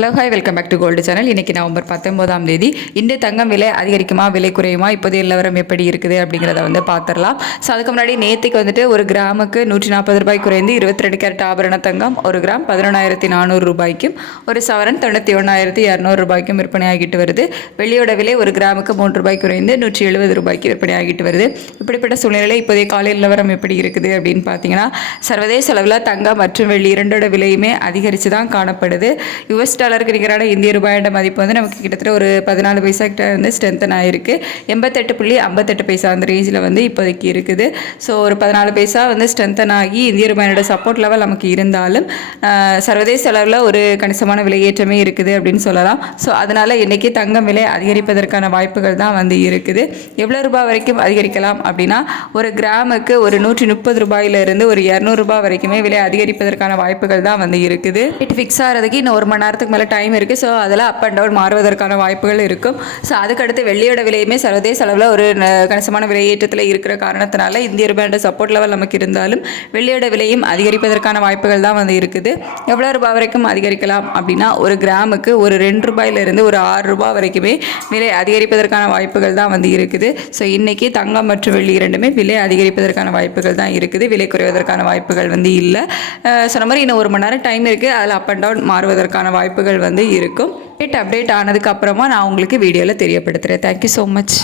Hello hi welcome back to gold channel இன்றைக்கி November பத்தொம்போதாம் தேதி. இந்த தங்கம் விலை அதிகரிக்குமா விலை குறையுமா இப்போதைய நிலவரம் எப்படி இருக்குது அப்படிங்கிறத வந்து பார்த்துடலாம். ஸோ அதுக்கு முன்னாடி நேற்றுக்கு வந்துட்டு ஒரு கிராமுக்கு நூற்றி நாற்பது ரூபாய் குறைந்து இருபத்தி ரெண்டு கேரட் ஆபரண தங்கம் ஒரு கிராம் பதினொன்றாயிரத்தி நானூறு ரூபாய்க்கும் ஒரு சவரன் தொண்ணூற்றி ஒன்றாயிரத்தி இரநூறு ரூபாய்க்கும் விற்பனையாகிட்டு வருது. வெளியோட விலை ஒரு கிராமுக்கு மூன்று ரூபாய் குறைந்து நூற்றி எழுபது ரூபாய்க்கு விற்பனையாகிட்டு வருது. இப்படிப்பட்ட சூழ்நிலையில் இப்போதைய காலை நிலவரம் எப்படி இருக்குது அப்படின்னு பார்த்தீங்கன்னா சர்வதேச அளவில் தங்கம் மற்றும் வெள்ளி இரண்டோட விலையுமே அதிகரித்து தான் காணப்படுது. யுஎஸ் டாலருக்கு நிகரான இந்திய ரூபாயோட மதிப்பு வந்து நமக்கு கிட்டத்தட்ட ஒரு பதினாலு பைசா கிட்ட வந்து ஸ்ட்ரென்தன் ஆகிருக்கு எண்பத்தெட்டு புள்ளி ஐம்பத்தெட்டு பைசா அந்த ரேஞ்சில் வந்து இப்போதைக்கு இருக்குது. ஸோ ஒரு பதினாலு பைசா வந்து ஸ்ட்ரென்தன் ஆகி இந்திய ரூபாயோட சப்போர்ட் லெவல் நமக்கு இருந்தாலும் சர்வதேச அளவில் ஒரு கணிசமான விலையேற்றமே இருக்குது அப்படின்னு சொல்லலாம். ஸோ அதனால் இன்றைக்கி தங்கம் விலை அதிகரிப்பதற்கான வாய்ப்புகள் தான் வந்து இருக்குது. எவ்வளோ ரூபாய் வரைக்கும் அதிகரிக்கலாம் அப்படின்னா ஒரு கிராமுக்கு ஒரு நூற்றி முப்பது ரூபாயிலிருந்து ஒரு இரநூறுபா வரைக்குமே விலை அதிகரிப்பதற்கான வாய்ப்புகள் தான் வந்து இருக்குது. ரேட் ஃபிக்ஸ் ஆகிறதுக்கு இன்னும் ஒரு மணி நேரத்துக்கு மேலே டைம் இருக்குது ஸோ அதெல்லாம் அப் அண்ட் டவுன் மாறுவதற்கான வாய்ப்புகள் இருக்கும். ஸோ அதுக்கடுத்து வெள்ளியோட விலையுமே சர்வதேச அளவில் ஒரு ந- கணிசமான விலையேற்றத்தில் இருக்கிற காரணத்தினால இந்திய ரூபாயோட சப்போர்ட் லெவல் நமக்கு இருந்தாலும் வெள்ளியோட விலையும் அதிகரிப்பதற்கான வாய்ப்புகள் தான் வந்து இருக்குது. எவ்வளோ ரூபாய் வரைக்கும் அதிகரிக்கலாம் அப்படின்னா ஒரு கிராமுக்கு ஒரு ரெண்டு ரூபாயிலிருந்து ஒரு ஆறு ரூபாய் வரைக்குமே விலை அதிகரிப்பதற்கான வாய்ப்புகள் தான் வந்து இருக்குது. ஸோ இன்றைக்கி தங்கம் மற்றும் வெள்ளி இரண்டுமே விலை அதிகரிப்பதற்கான வாய்ப்புகள் தான் இருக்குது. விலை குறைவதற்கான வாய்ப்புகள் வந்து இல்லை. சொன்ன மாதிரி இன்னும் ஒரு மணி நேரம் டைம் இருக்குது அதில் அப் அண்ட் டவுன் மாறுவதற்கான வாய்ப்பு வாய்ப்புகள் வந்து இருக்கும். ரேட் அப்டேட் ஆனதுக்கு அப்புறமா நான் உங்களுக்கு வீடியோவில் தெரியப்படுத்துகிறேன் தேங்க்யூ ஸோ மச்